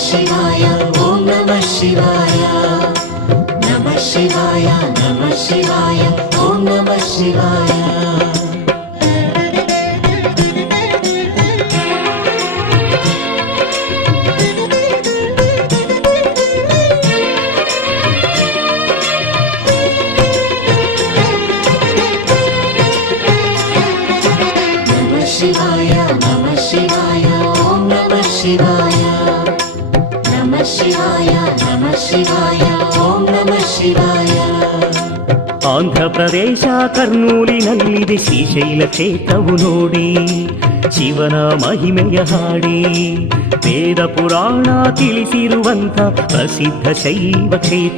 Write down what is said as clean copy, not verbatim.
ಶಿವಾಯ ಓಂ ನಮಃ ಶಿವಾಯ ನಮಃ ಶಿವಾಯ ನಮಃ ಶಿವಾಯ ಓಂ ನಮಃ ಶಿವಾಯ ಶಿವಾಯ ನಮಃ ಶಿವಾಯ ಓಂ ನಮಃ ಶಿವಾಯ ನಮಃ ಶಿವಾಯ ನಮಃ ಶಿವಾಯ ಓಂ ನಮಃ ಶಿವಾಯ ಆಂಧ್ರ ಪ್ರದೇಶ ಕರ್ನೂಲಿನಲ್ಲಿದೆ ಶ್ರೀಶೈಲ ಕ್ಷೇತ್ರವು ನೋಡಿ ಶಿವನ ಮಹಿಮೆಯ ಹಾಡಿ ವೇದ ಪುರಾಣ ತಿಳಿಸಿರುವಂಥ ಪ್ರಸಿದ್ಧ ಶೈವ ಕ್ಷೇತ್ರ